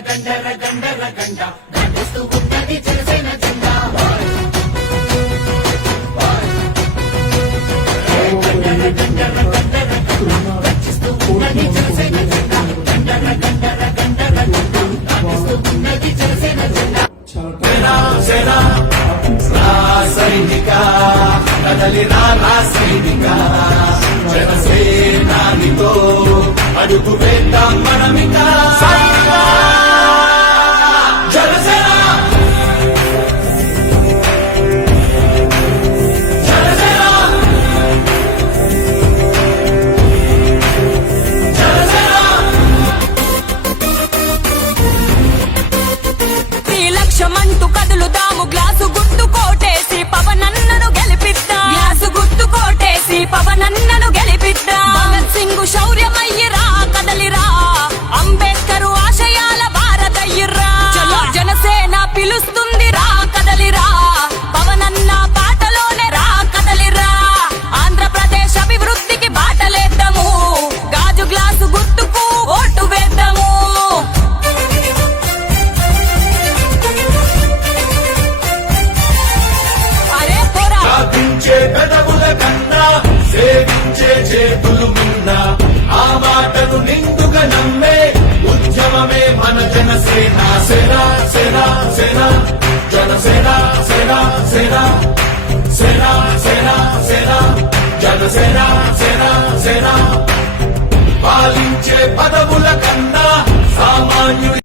గండర గండర గండ గండిస్తూ ఉన్నది జనసేన జెండా గండర గండర గండర గండ రక్షిస్తూ ఉన్నది జనసేన జెండా గండర గండర గండర గండ గండిస్తూ ఉన్నది జనసేన జెండా సేనా సేనా సైనిక కదలిరా నా సైనిక జనసేనానితో అడుగు వేద్దాం మనమిక జనసేన జనసేన జనసేన ఈ లక్ష్యమంటూ కదులుదాము గ్లాసు గుర్తు కోటేసి పవనన్నను గెలిపిద్దాం గ్లాసు గుర్తు కోటేసి పవనన్నను గెలిపిద్దాం భగత్ సింగ్ శౌర్యమయ్యిరా కదలిరా అంబేద్కర్ ఆశయాల భారతయ్యిరా చలో జనసేన పిలుస్తుంది రా కదలిరా పవనన్న బాటలోనే రా కదలిరా ఆంధ్రప్రదేశ్ అభివృద్ధికి బాటలేద్దాము గాజు గ్లాసు గుర్తుకు ఓటు వేద్దాము అరే పోరా సాధించే పెదవుల కన్నా సేవించే చేతులు మిన్నా ఆ మాటను నిండుగా నమ్మే ఉద్యమమే మన జనసేన సేన సేన సేన జనసేన సేన సేన సేన సేన సేన జనసేన సేన సేన పాలించే పదవుల కన్నా సామాన్యుడి